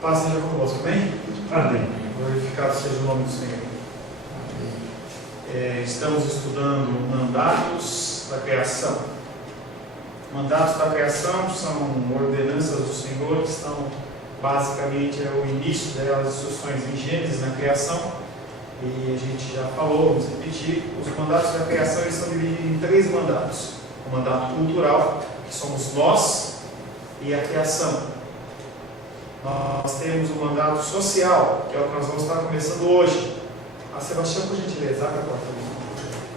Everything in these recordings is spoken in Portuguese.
Paz seja convosco, amém? Amém. Glorificado seja o nome do Senhor. Estamos estudando mandatos da criação. Mandatos da criação são ordenanças do Senhor que estão, basicamente, é o início das instruções em Gênesis na criação. E a gente já falou, vamos repetir, os mandatos da criação eles são divididos em 3 mandatos. O mandato cultural, que somos nós, e a criação. Nós temos o mandato social, que é o que nós vamos estar começando hoje. Sebastião, por gentileza, abre a porta ali.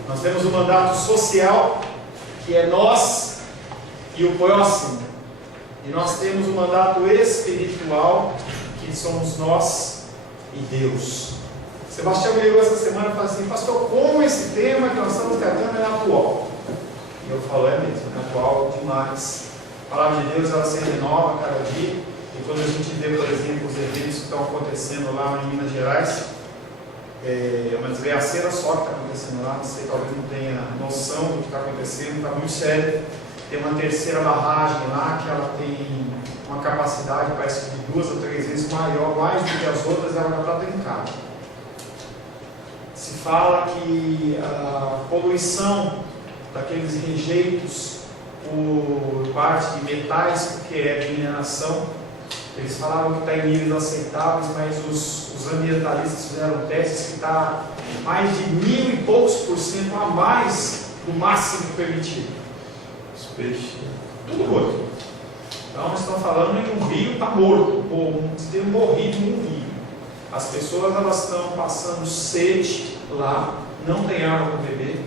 Nós temos o mandato social, que é nós e o próximo. E nós temos o mandato espiritual, que somos nós e Deus. Sebastião me ligou essa semana e falou assim: pastor, como esse tema que nós estamos tratando é atual? E eu falo, é mesmo, é atual demais. A palavra de Deus, ela se renova cada dia. E quando a gente vê, por exemplo, os eventos que estão acontecendo lá em Minas Gerais, é uma desgraceira só que está acontecendo lá, você talvez não tenha noção do que está acontecendo, está muito sério. Tem uma terceira barragem lá que ela tem uma capacidade, parece que de 2 ou 3 vezes maior, mais do que as outras, ela já está trincada. Se fala que a poluição daqueles rejeitos por parte de metais, porque é de mineração, eles falavam que está em níveis aceitáveis, mas os ambientalistas fizeram testes que está mais de 1000 e poucos % a mais do máximo permitido. Os peixes, tudo morto. Então nós estamos falando em um rio está morto, ou ter morrido num rio. As pessoas elas estão passando sede lá, não tem água para beber.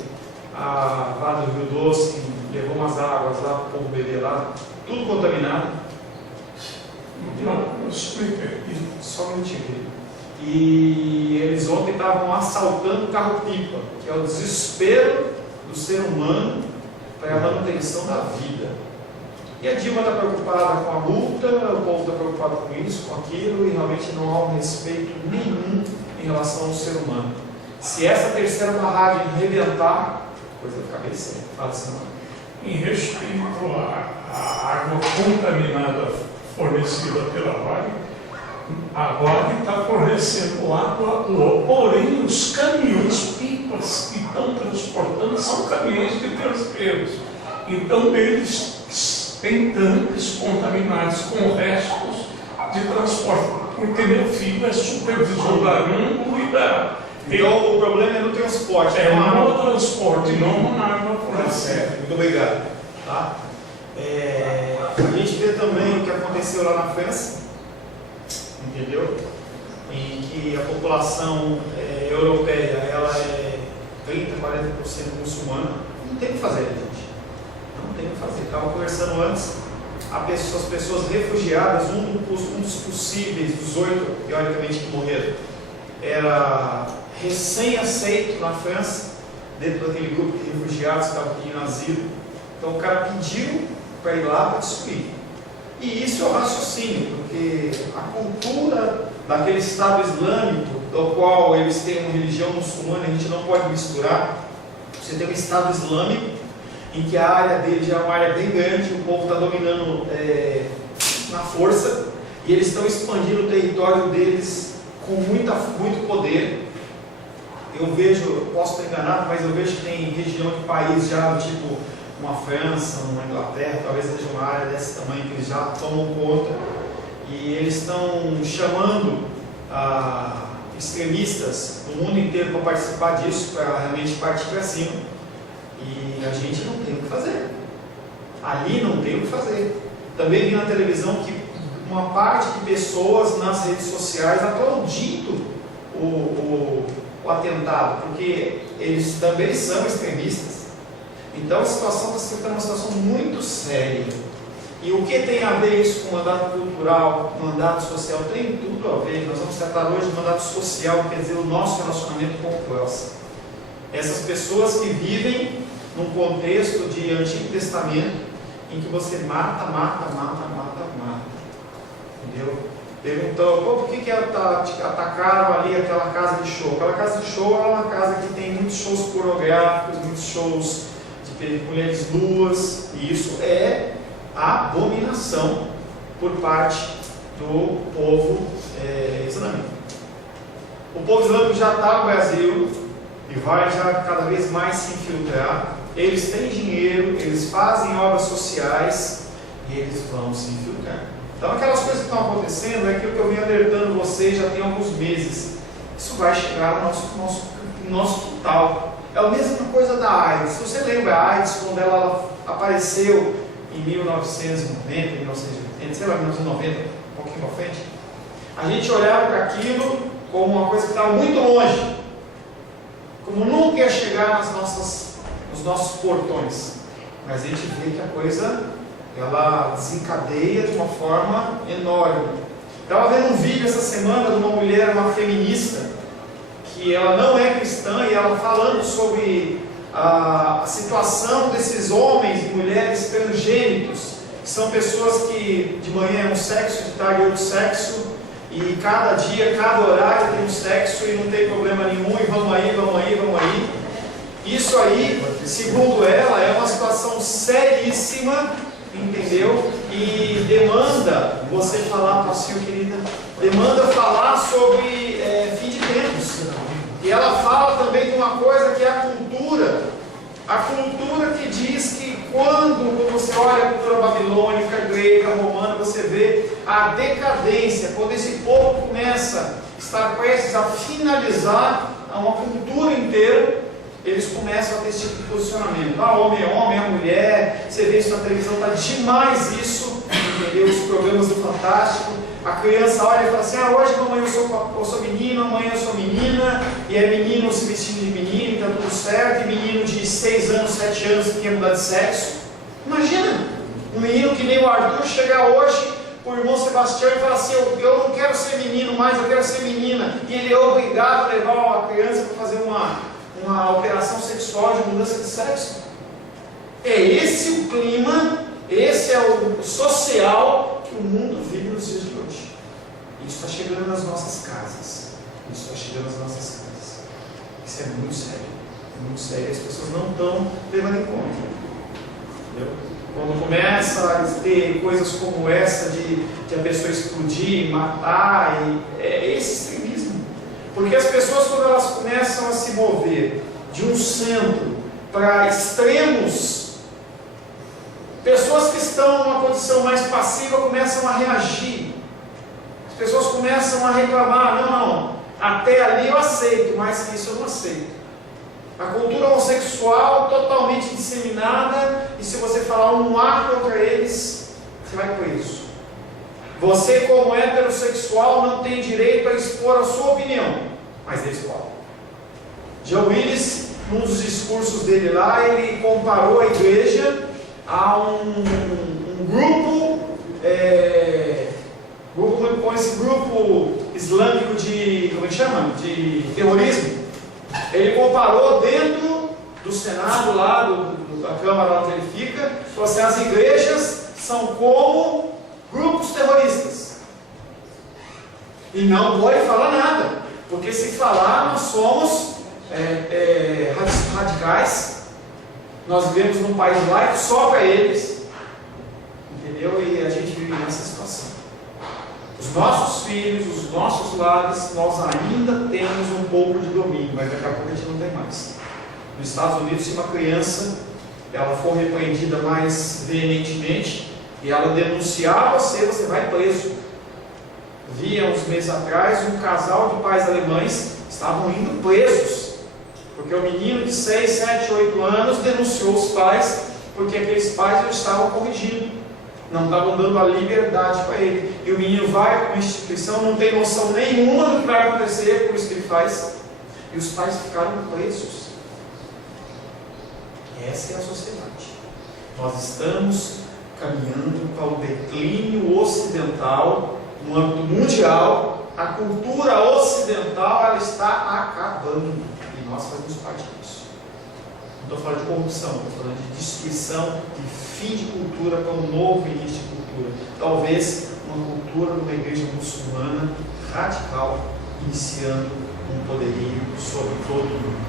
A Vale do Rio Doce levou umas águas lá para o povo beber lá, tudo contaminado. Não, explica. Só um minutinho. E eles ontem estavam assaltando o carro-pipa, que é o desespero do ser humano para a manutenção da vida. E a Dilma está preocupada com a multa, o povo está preocupado com isso, com aquilo, e realmente não há um respeito nenhum em relação ao ser humano. Se essa terceira barragem rebentar, a coisa vai ficar bem séria. Fala assim, Em respeito à água contaminada fornecida pela Vale, a Vale está fornecendo água, porém os caminhões-pipas que estão transportando são caminhões de terceiros. Então eles têm tanques contaminados com restos de transporte, porque meu filho é supervisor da ANCO e da... Então o problema é no transporte. É no transporte, não na água fornecida. Certo, muito obrigado. Tá? A gente vê também o que aconteceu lá na França, entendeu? Em que a população europeia ela é 30%, 40% muçulmana. Não tem o que fazer, gente. Não tem o que fazer. Estava conversando antes, as pessoas refugiadas, um dos possíveis, dos 8, teoricamente, que morreram, era recém-aceito na França, dentro daquele grupo de refugiados que estavam pedindo asilo. Então o cara pediu para ir lá para destruir. E isso é o raciocínio, porque a cultura daquele Estado Islâmico, do qual eles têm uma religião muçulmana, a gente não pode misturar. Você tem um Estado Islâmico, em que a área dele já é uma área bem grande, o povo está dominando na força, e eles estão expandindo o território deles com muito poder. Eu vejo, posso estar enganado, mas eu vejo que tem região de país já, tipo uma França, uma Inglaterra, talvez seja uma área desse tamanho que eles já tomam conta, e eles estão chamando extremistas do mundo inteiro para participar disso, para realmente partir para cima, e a gente não tem o que fazer. Ali não tem o que fazer. Também vi na televisão que uma parte de pessoas nas redes sociais aplaudindo o atentado, porque eles também são extremistas. Então a situação está se tornando uma situação muito séria. E o que tem a ver isso com mandato cultural, mandato social? Tem tudo a ver. Nós vamos tratar hoje de mandato social, quer dizer, o nosso relacionamento com o próximo. Essas pessoas que vivem num contexto de Antigo Testamento, em que você mata. Entendeu? Perguntou, por que atacaram ali aquela casa de show? Aquela casa de show é uma casa que tem muitos shows pornográficos, muitos shows de mulheres nuas, e isso é abominação por parte do povo islâmico. O povo islâmico já está no Brasil e vai já cada vez mais se infiltrar. Eles têm dinheiro, eles fazem obras sociais e eles vão se infiltrar. Então aquelas coisas que estão acontecendo é aquilo que eu venho alertando vocês já tem alguns meses. Isso vai chegar no nosso quintal. É a mesma coisa da AIDS. Se você lembra a AIDS, quando ela apareceu em 1990, 1980, sei lá, 1990, um pouquinho para frente, a gente olhava para aquilo como uma coisa que estava muito longe, como nunca ia chegar nos nossos portões. Mas a gente vê que a coisa, ela desencadeia de uma forma enorme. Estava vendo um vídeo essa semana de uma mulher, uma feminista, que ela não é cristã, e ela falando sobre a situação desses homens e mulheres transgênicos, que são pessoas que de manhã é um sexo, de tarde é outro sexo, e cada dia, cada horário tem um sexo e não tem problema nenhum, e vamos aí. Isso aí, segundo ela, é uma situação seríssima, entendeu? E demanda você falar, Passinho querida, demanda falar sobre fim de tempos. E ela fala também de uma coisa que é a cultura que diz que quando você olha a cultura babilônica, grega, romana, você vê a decadência, quando esse povo começa a estar prestes a finalizar uma cultura inteira, eles começam a ter esse tipo de posicionamento. Homem é homem, é mulher, você vê isso na televisão, está demais isso, entendeu? Os programas do Fantástico. A criança olha e fala assim, hoje mamãe eu sou menino, amanhã eu sou menina, e é menino se vestindo de menino, está tudo certo, e menino de 6 anos, 7 anos que quer mudar de sexo. Imagina, um menino que nem o Arthur chegar hoje para o irmão Sebastião e falar assim, eu não quero ser menino mais, eu quero ser menina, e ele é obrigado a levar uma criança para fazer uma alteração sexual de mudança de sexo. É esse o clima, esse é o social que o mundo vive nos dias de hoje. Isso está chegando nas nossas casas. Isso é muito sério. As pessoas não estão levando em conta. Entendeu? Quando começa a ter coisas como essa de a pessoa explodir, matar, é esse extremismo. Porque as pessoas, quando elas começam a se mover de um centro para extremos, pessoas que estão numa condição mais passiva começam a reagir. As pessoas começam a reclamar, não, até ali eu aceito, mas que isso eu não aceito. A cultura homossexual totalmente disseminada, e se você falar um A contra eles, você vai preso. Você, como heterossexual, não tem direito a expor a sua opinião, mas eles podem. John Willis, num dos discursos dele lá, ele comparou a igreja a um grupo, com esse grupo islâmico de, como é que chama? De terrorismo. Ele comparou dentro do Senado lá, da Câmara onde ele fica, falou assim, as igrejas são como grupos terroristas. E não pode falar nada, porque se falar nós somos radicais. Nós vivemos num país laico só para eles, entendeu? E a gente vive nessa situação. Os nossos filhos, os nossos lares, nós ainda temos um pouco de domínio, mas daqui a pouco a gente não tem mais. Nos Estados Unidos, se uma criança ela for repreendida mais veementemente e ela denunciar você vai preso. Vi há uns meses atrás um casal de pais alemães estavam indo presos, porque o menino de 6, 7, 8 anos denunciou os pais, porque aqueles pais não estavam corrigindo, não estavam dando a liberdade para ele. E o menino vai para uma instituição, não tem noção nenhuma do que vai acontecer, por isso que ele faz, e os pais ficaram presos. Essa é a sociedade. Nós estamos caminhando para o declínio ocidental, no âmbito mundial. A cultura ocidental ela está acabando. E nós fazemos parte disso. Não estou falando de corrupção, estou falando de destruição, de fim de cultura para um novo início de cultura. Talvez uma cultura numa igreja muçulmana radical, iniciando um poderio sobre todo mundo.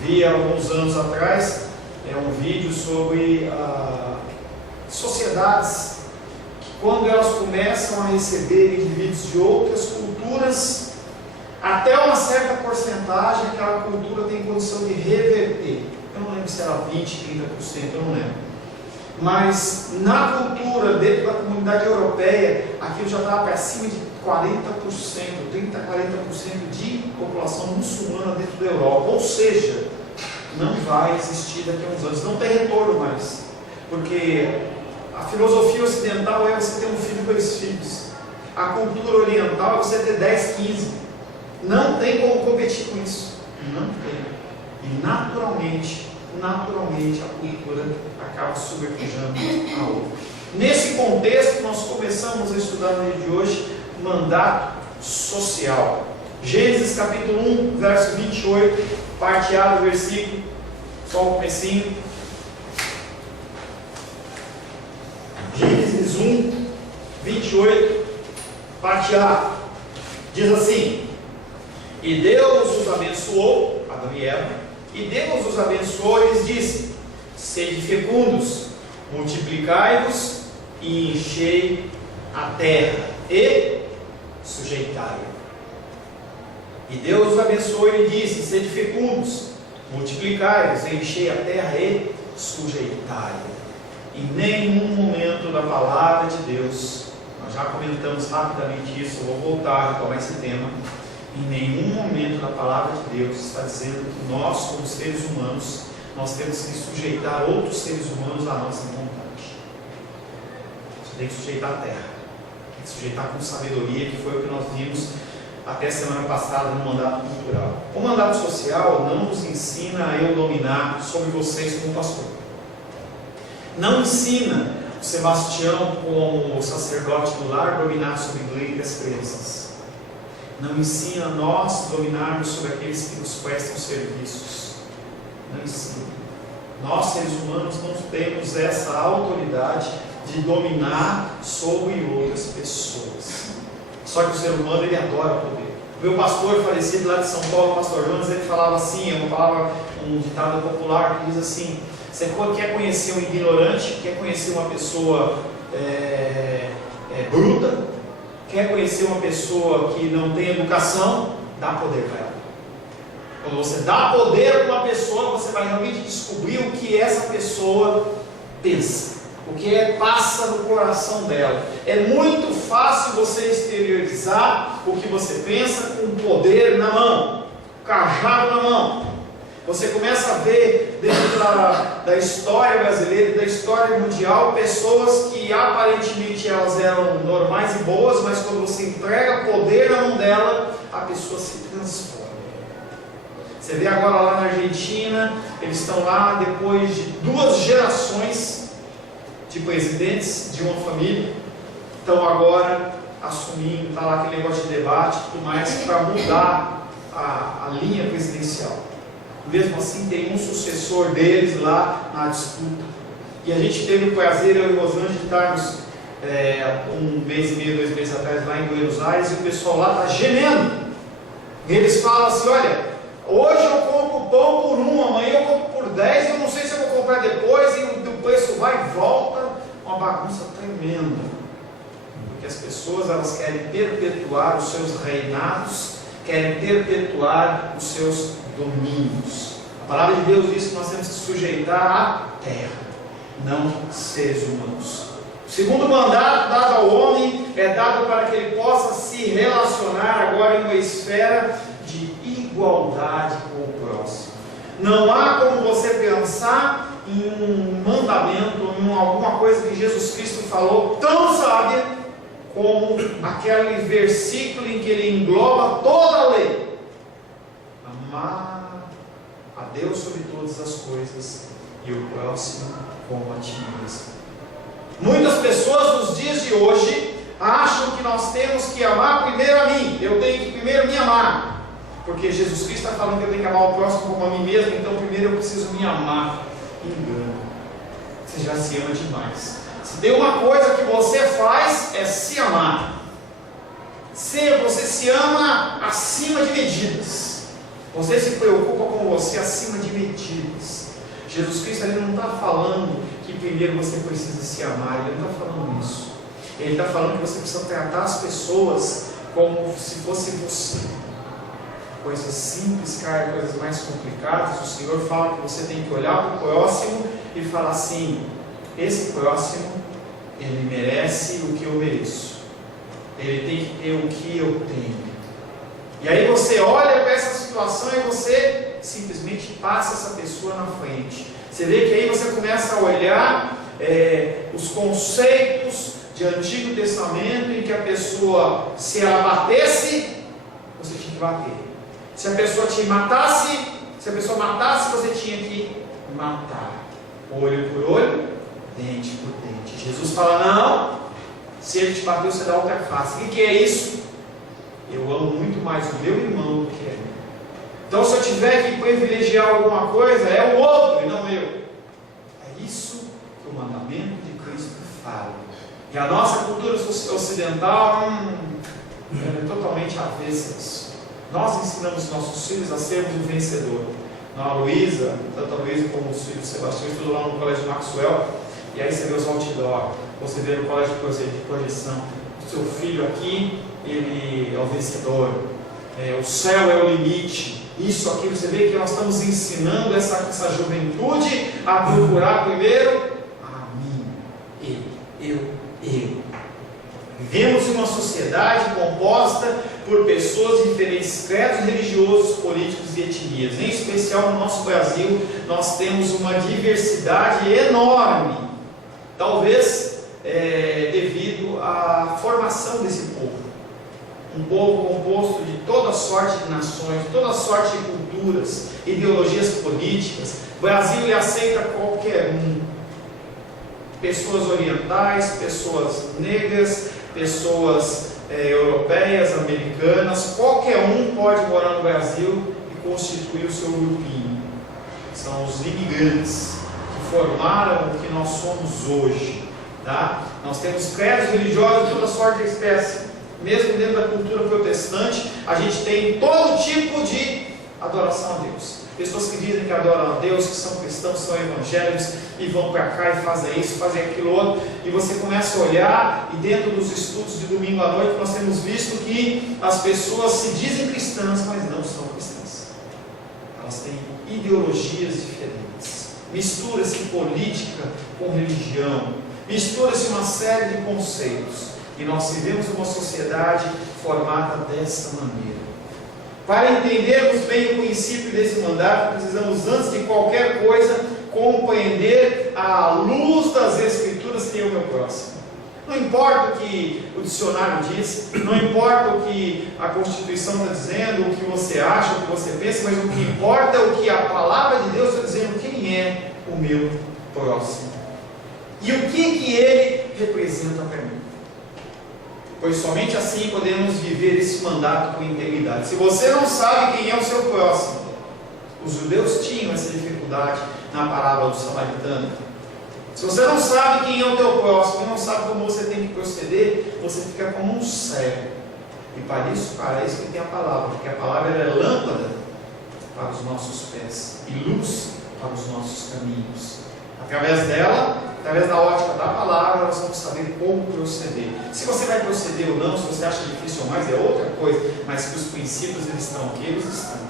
Vi há alguns anos atrás um vídeo sobre sociedades que quando elas começam a receber indivíduos de outras culturas, até uma certa porcentagem aquela cultura tem condição de reverter. Eu não lembro se era 20%, 30%, eu não lembro. Mas na cultura, dentro da comunidade europeia, aquilo já estava para cima de 40%, 30% a 40% de população muçulmana dentro da Europa. Ou seja, não vai existir daqui a uns anos, não tem retorno mais. Porque a filosofia ocidental é você ter um filho, 2 filhos. A cultura oriental é você ter 10, 15. Não tem como competir com isso. Não tem. E naturalmente a cultura acaba sobrepujando a outra. Nesse contexto, nós começamos a estudar no dia de hoje mandato social. Gênesis capítulo 1, verso 28, parte A do versículo, só o comecinho. Gênesis 1, 28, parte A, diz assim: e Deus os abençoou, Adão e Eva, e Deus os abençoou e lhes disse: sede fecundos, multiplicai-vos e enchei a terra e sujeitai-a. E Deus os abençoou e lhes disse: sede fecundos, multiplicai-vos e enchei a terra e sujeitai-a. Em nenhum momento da palavra de Deus, nós já comentamos rapidamente isso, eu vou voltar a retomar esse tema. Em nenhum momento da palavra de Deus está dizendo que nós, como seres humanos, nós temos que sujeitar outros seres humanos à nossa vontade. Você tem que sujeitar a terra, tem que sujeitar com sabedoria, que foi o que nós vimos até semana passada no mandato cultural. O mandato social não nos ensina a eu dominar sobre vocês como pastor. Não ensina o Sebastião, como sacerdote do lar, dominar sobre a igreja e as crianças. Não ensina a nós dominarmos sobre aqueles que nos prestam serviços. Não ensina. Nós, seres humanos, não temos essa autoridade de dominar sobre outras pessoas. Só que o ser humano, ele adora poder. O meu pastor falecido lá de São Paulo, o pastor Jonas, ele falava assim, é uma palavra, um ditado popular que diz assim: você quer conhecer um ignorante, quer conhecer uma pessoa bruta, quer conhecer uma pessoa que não tem educação, dá poder para ela. Quando você dá poder para uma pessoa, você vai realmente descobrir o que essa pessoa pensa, o que passa no coração dela. É muito fácil você exteriorizar o que você pensa com o poder na mão, o cajado na mão. Você começa a ver dentro da história brasileira e da história mundial pessoas que aparentemente elas eram normais e boas, mas quando você entrega poder na mão dela, a pessoa se transforma. Você vê agora lá na Argentina, eles estão lá depois de 2 gerações de presidentes de uma família, estão agora assumindo, está lá aquele negócio de debate e tudo mais, para mudar a linha presidencial. Mesmo assim, tem um sucessor deles lá na disputa. E a gente teve o prazer, eu e Rosângela, de estarmos 1 mês e meio, 2 meses atrás lá em Buenos Aires, e o pessoal lá está gemendo. E eles falam assim: olha, hoje eu compro pão por 1, amanhã eu compro por 10, eu não sei se eu vou comprar depois, e o preço vai e volta. Uma bagunça tremenda. Porque as pessoas, elas querem perpetuar os seus reinados, querem perpetuar os seus domínios. A palavra de Deus diz que nós temos que sujeitar a terra, não seres humanos. O segundo mandato dado ao homem é dado para que ele possa se relacionar agora em uma esfera de igualdade com o próximo. Não há como você pensar em um mandamento, em alguma coisa que Jesus Cristo falou tão sábia como aquele versículo em que ele engloba toda a lei: amar a Deus sobre todas as coisas e o próximo como a ti mesmo. Muitas pessoas nos dias de hoje acham que nós temos que amar primeiro a mim. Eu tenho que primeiro me amar, porque Jesus Cristo está falando que eu tenho que amar o próximo como a mim mesmo, então primeiro eu preciso me amar. Engano. Você já se ama demais. Se tem uma coisa que você faz, é se amar. Você se ama acima de medidas. Você se preocupa com você acima de medidas. Jesus Cristo, ele não está falando que primeiro você precisa se amar. Ele não está falando isso. Ele está falando que você precisa tratar as pessoas como se fosse você. Coisas simples, cara, coisas mais complicadas. O Senhor fala que você tem que olhar para o próximo e falar assim: esse próximo, ele merece o que eu mereço, ele tem que ter o que eu tenho. E aí você olha para essa situação e você simplesmente passa essa pessoa na frente. Você vê que aí você começa a olhar os conceitos de Antigo Testamento, em que a pessoa, se ela batesse, você tinha que bater. Se a pessoa te matasse, se a pessoa matasse, você tinha que matar. Olho por olho, dente por dente. Jesus fala: não, se ele te bateu, você dá outra face. O que é isso? Eu amo muito mais o meu irmão do que ele. Então, se eu tiver que privilegiar alguma coisa, é o outro e não eu. É isso que o mandamento de Cristo fala. E a nossa cultura ocidental é totalmente avessa disso. Nós ensinamos nossos filhos a sermos um vencedor. A Luísa, tanto a Luísa como os filhos de Sebastião, estudam lá no colégio Maxwell. E aí você vê os outdoor, você vê no colégio de projeção. O seu filho aqui, ele é o vencedor. O céu é o limite. Isso, aquilo, você vê que nós estamos ensinando essa juventude a procurar primeiro a mim, eu. Vivemos em uma sociedade composta por pessoas de diferentes credos religiosos, políticos e etnias. Em especial no nosso Brasil, nós temos uma diversidade enorme, talvez devido à formação desse povo. Um povo composto de toda sorte de nações, toda sorte de culturas, ideologias políticas. O Brasil ele aceita qualquer um. Pessoas orientais, pessoas negras, pessoas europeias, americanas. Qualquer um pode morar no Brasil e constituir o seu grupinho. São os imigrantes que formaram o que nós somos hoje. Tá? Nós temos credos religiosos de toda sorte de espécie. Mesmo dentro da cultura protestante, a gente tem todo tipo de adoração a Deus. Pessoas que dizem que adoram a Deus, que são cristãos, são evangélicos, e vão para cá e fazem isso, fazem aquilo outro. E você começa a olhar, e dentro dos estudos de domingo à noite, nós temos visto que as pessoas se dizem cristãs, mas não são cristãs. Elas têm ideologias diferentes. Mistura-se política com religião. Mistura-se uma série de conceitos. E nós vivemos uma sociedade formada dessa maneira. Para entendermos bem o princípio desse mandato, precisamos, antes de qualquer coisa, compreender à luz das Escrituras quem é o meu próximo. Não importa o que o dicionário diz, não importa o que a Constituição está dizendo, o que você acha, o que você pensa, mas o que importa é o que a palavra de Deus está dizendo, quem é o meu próximo. E o que ele representa para mim. Pois somente assim podemos viver esse mandato com integridade. Se você não sabe quem é o seu próximo, os judeus tinham essa dificuldade na parábola do samaritano. Se você não sabe quem é o teu próximo, não sabe como você tem que proceder, você fica como um cego. E para isso que tem a palavra, porque a palavra é lâmpada para os nossos pés e luz para os nossos caminhos. Através dela, através da ótica da palavra, nós vamos saber como proceder. Se você vai proceder ou não, se você acha difícil ou mais, é outra coisa, mas que os princípios eles estão aqui, eles estão.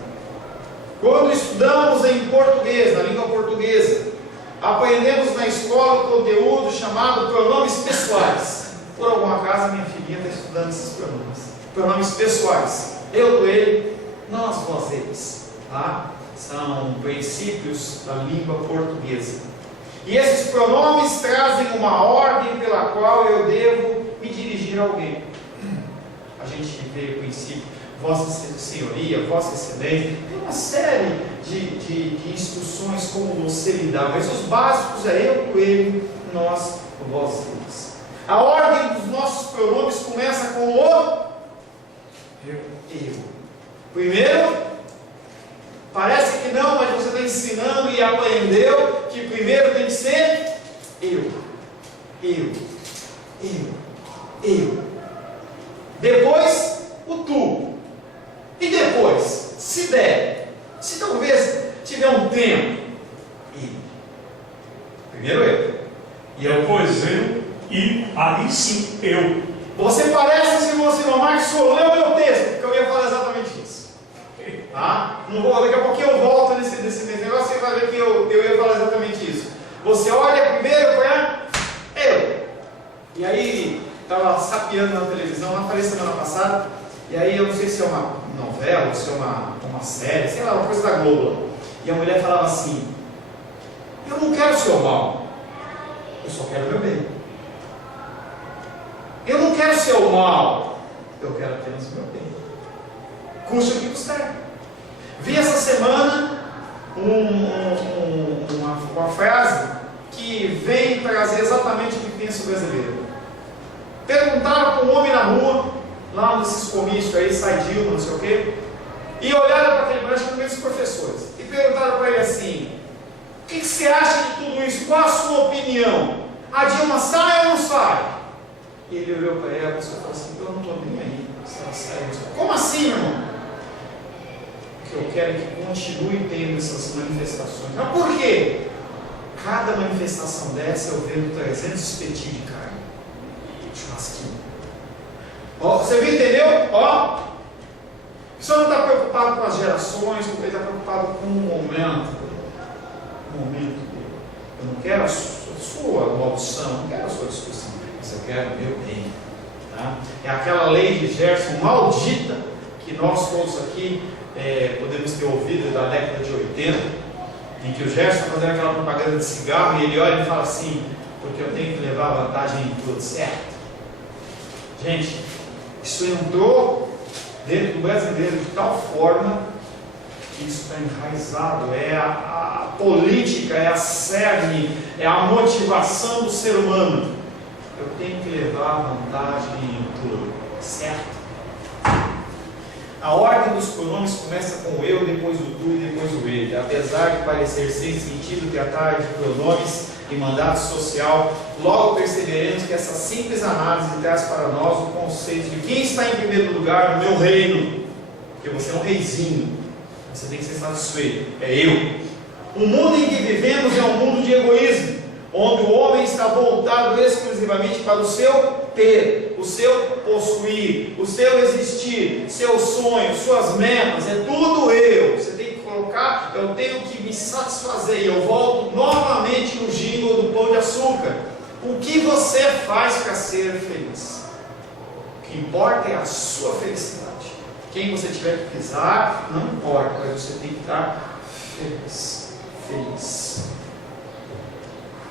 Quando estudamos em português, na língua portuguesa, aprendemos na escola o conteúdo chamado pronomes pessoais. Por algum acaso, minha filhinha está estudando esses pronomes. Pronomes pessoais. Eu, tu, ele, nós, vós, eles. Tá? São princípios da língua portuguesa. E esses pronomes trazem uma ordem pela qual eu devo me dirigir a alguém. A gente vê o princípio, Vossa Senhoria, Vossa Excelência, tem uma série de instruções como você lidar, mas os básicos é eu, ele, nós, vós, eles. A ordem dos nossos pronomes começa com o eu. Primeiro, parece que não, mas você está ensinando e aprendeu que primeiro tem que ser eu. Depois, o tu. E depois, se der, se talvez tiver um tempo, ele. Primeiro eu. E depois eu, e aí sim eu. Você parece, se você não, Marcos, o senhor leu o meu texto, porque eu ia falar exatamente isso. Tá? Não vou, daqui a pouquinho eu volto nesse negócio, você vai ver que eu ia falar exatamente isso. Você olha primeiro para eu. E aí, estava sapeando na televisão, não falei semana passada, e aí eu não sei se é uma novela, ou se é uma série, sei lá, uma coisa da Globo. E a mulher falava assim: eu não quero o seu mal, eu só quero o meu bem. Eu não quero o seu mal, eu quero apenas o meu bem. Custe o que custar. Vi essa semana uma frase que vem trazer exatamente o que pensa o brasileiro. Perguntaram para um homem na rua, lá nesses comícios aí, sai Dilma, não sei o quê, e olharam para aquele branco com meus professores, e perguntaram para ele assim: o que você acha de tudo isso? Qual a sua opinião? A Dilma sai ou não sai? E ele olhou para ela e falou assim: eu não estou nem aí se ela sai ou não sai. Como assim, meu irmão? Que eu quero que continue tendo essas manifestações. Mas por quê? Cada manifestação dessa eu vendo 300 espetinhos de carne, churrasquinho. Ó, você viu, entendeu? Ó, o senhor não está preocupado com as gerações, ele está preocupado com o momento. Eu não quero a sua maldição, não quero a sua discussão, mas eu quero o meu bem. Tá? É aquela lei de Gerson maldita que nós todos aqui podemos ter ouvido da década de 80, em que o Gerson está fazendo aquela propaganda de cigarro e ele olha e fala assim: porque eu tenho que levar vantagem em tudo, certo? Gente, isso entrou dentro do brasileiro de tal forma que isso está enraizado, é a política, é a cerne, é a motivação do ser humano. Eu tenho que levar vantagem em tudo, certo? A ordem dos pronomes começa com o eu, depois o tu e depois o ele. Apesar de parecer sem sentido tratar de pronomes e mandato social, logo perceberemos que essa simples análise traz para nós o conceito de quem está em primeiro lugar no meu reino. Porque você é um reizinho, você tem que ser satisfeito, é eu. O mundo em que vivemos é um mundo de egoísmo, onde o homem está voltado exclusivamente para o seu ter, o seu possuir, o seu existir, seus sonhos, suas metas, é tudo eu. Você tem que colocar, eu tenho que me satisfazer, e eu volto novamente no jingle do Pão de Açúcar. O que você faz para ser feliz? O que importa é a sua felicidade. Quem você tiver que pisar, não importa, mas você tem que estar feliz.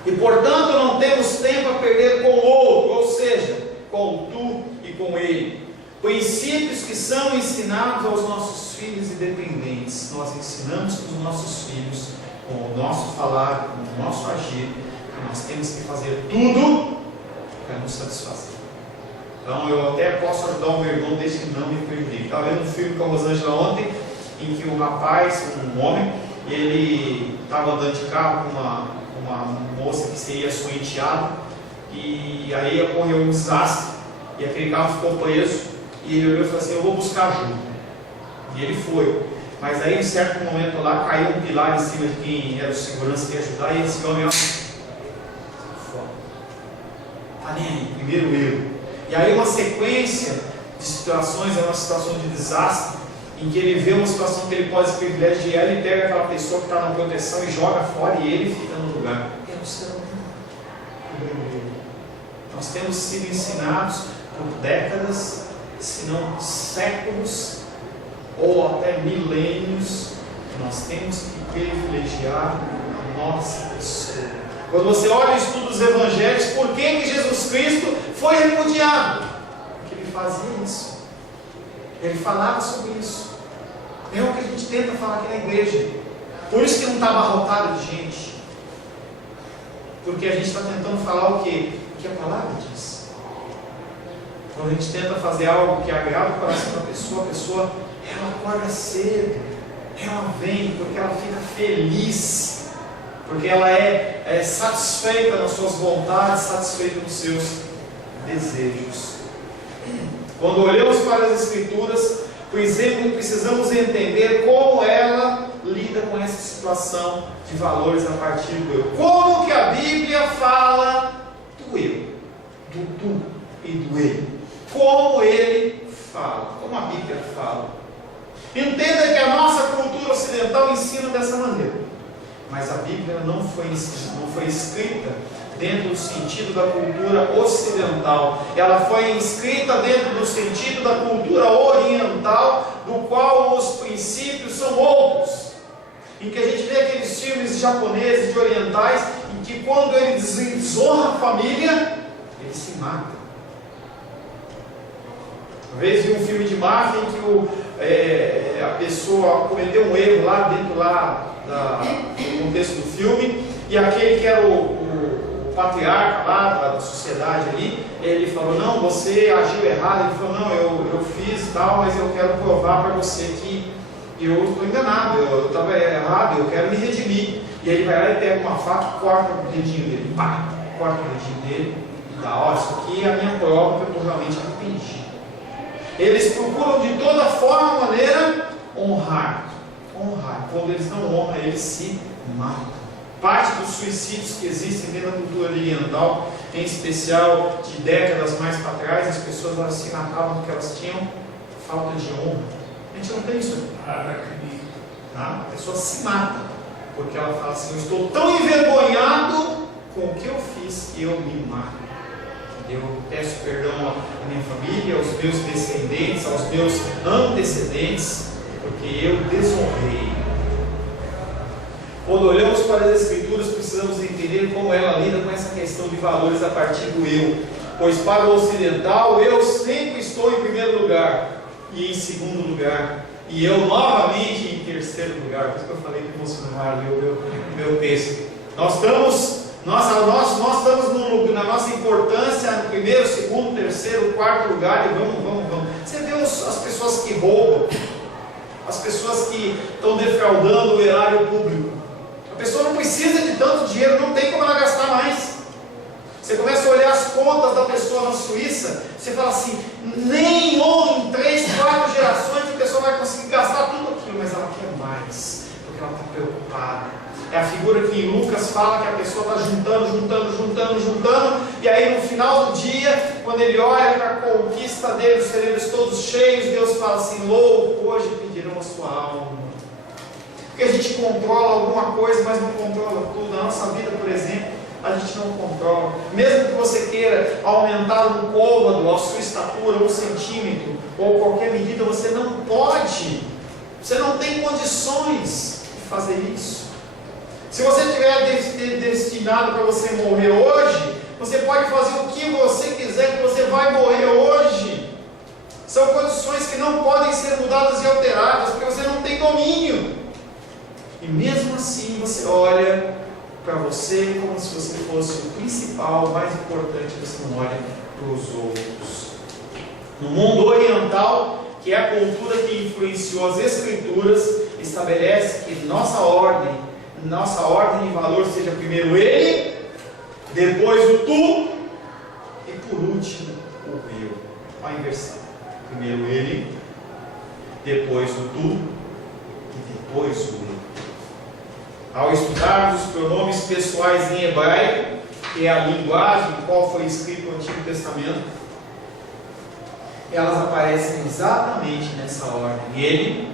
E portanto não temos tempo a perder com o outro, ou seja, com o tu e com ele. Princípios que são ensinados aos nossos filhos e dependentes. Nós ensinamos para os nossos filhos, com o nosso falar, com o nosso agir, que nós temos que fazer tudo para nos satisfazer. Então eu até posso ajudar o meu irmão desde que não me prejudique. Estava vendo um filme com a Rosângela ontem, em que um rapaz, um homem, ele estava andando de carro com uma moça que seria sua enteada, e aí ocorreu um desastre, e aquele carro ficou preso, e ele olhou e falou assim: eu vou buscar ajuda. E ele foi, mas aí em certo momento lá caiu um pilar em cima de quem era o segurança que ia ajudar, e esse homem, ó, fora, tá nem aí, primeiro eu. E aí uma sequência de situações, é uma situação de desastre, em que ele vê uma situação que ele pode se privilegiar, ele pega aquela pessoa que está na proteção e joga fora, e ele fica no lugar. É o ser humano. Nós temos sido ensinados por décadas, se não séculos, ou até milênios, que nós temos que privilegiar a nossa pessoa. Quando você olha o estudo dos evangelhos, por que Jesus Cristo foi repudiado? Porque ele fazia isso. Ele falava sobre isso. É o que a gente tenta falar aqui na igreja. Por isso que não está abarrotado de gente. Porque a gente está tentando falar o quê? O que a palavra diz. Quando a gente tenta fazer algo que agrada o coração da pessoa, a pessoa, ela acorda cedo, ela vem porque ela fica feliz, porque ela é satisfeita nas suas vontades, satisfeita nos seus desejos. Quando olhamos para as Escrituras, por exemplo, precisamos entender como ela lida com essa situação de valores a partir do eu. Como que a Bíblia fala do eu, do tu e e do ele. Como ele fala, como a Bíblia fala. Entenda que a nossa cultura ocidental ensina dessa maneira, mas a Bíblia não foi escrita dentro do sentido da cultura ocidental. Ela foi escrita dentro do sentido da cultura oriental, do qual os princípios são outros. Em que a gente vê aqueles filmes japoneses, de orientais, em que quando ele desonra a família, ele se mata. Uma vez vi um filme de máfia em que a pessoa cometeu um erro lá dentro do contexto do filme, e aquele que era o patriarca lá da sociedade ali, ele falou: não, você agiu errado. Ele falou: não, eu fiz tal, mas eu quero provar para você que eu estou enganado, eu estava errado, eu quero me redimir. E aí ele vai lá e pega uma faca e corta o dedinho dele, pá, corta o dedinho dele e dá: ó, isso aqui é a minha prova que eu estou realmente arrependido. Eles procuram de toda forma, maneira, honrar. Quando eles não honram, eles se matam. Parte dos suicídios que existem dentro da cultura oriental, em especial de décadas mais para trás, as pessoas elas se matavam porque elas tinham falta de honra. A gente não tem isso aqui. A pessoa se mata porque ela fala assim: eu estou tão envergonhado com o que eu fiz que eu me mato. Eu peço perdão à minha família, aos meus descendentes, aos meus antecedentes, porque eu desonrei. Quando olhamos para as Escrituras, precisamos entender como ela lida com essa questão de valores a partir do eu. Pois para o ocidental, eu sempre estou em primeiro lugar, e em segundo lugar, e eu novamente em terceiro lugar. Por isso que eu falei que você não vai ler o meu texto. Nós estamos na nossa importância no primeiro, segundo, terceiro, quarto lugar, e vamos. Você vê as pessoas que roubam, as pessoas que estão defraudando o erário público. A pessoa não precisa de tanto dinheiro, não tem como ela gastar mais. Você começa a olhar as contas da pessoa na Suíça, você fala assim: nem em 3, 4 gerações a pessoa vai conseguir gastar tudo aquilo, mas ela quer mais, porque ela está preocupada. É a figura que em Lucas fala que a pessoa está juntando, e aí no final do dia, quando ele olha para a conquista dele, os celeiros todos cheios, Deus fala assim: louco, hoje pedirão a sua alma. Porque a gente controla alguma coisa, mas não controla tudo. Na nossa vida, por exemplo, a gente não controla. Mesmo que você queira aumentar um côvado, a sua estatura, 1 centímetro, ou qualquer medida, você não pode. Você não tem condições de fazer isso. Se você estiver destinado para você morrer hoje, você pode fazer o que você quiser, que você vai morrer hoje. São condições que não podem ser mudadas e alteradas, porque você não tem domínio. E mesmo assim você olha para você como se você fosse o principal, o mais importante, você não olha para os outros. No mundo oriental, que é a cultura que influenciou as Escrituras, estabelece que nossa ordem de valor seja primeiro ele, depois o tu e por último o eu. A inversão: primeiro ele, depois o tu e depois o eu. Ao estudarmos os pronomes pessoais em hebraico, que é a linguagem em qual foi escrito o Antigo Testamento, elas aparecem exatamente nessa ordem: ele,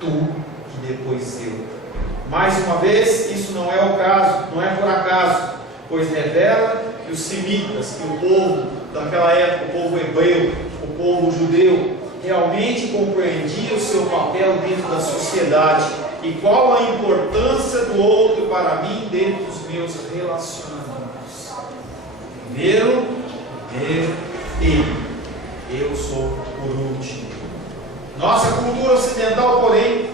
tu e depois eu. Mais uma vez, isso não é o caso, não é por acaso, pois revela que os semitas, que o povo daquela época, o povo hebreu, o povo judeu, realmente compreendia o seu papel dentro da sociedade e qual a importância do outro para mim dentro dos meus relacionamentos. Primeiro ele, eu sou por último. Nossa cultura ocidental, porém,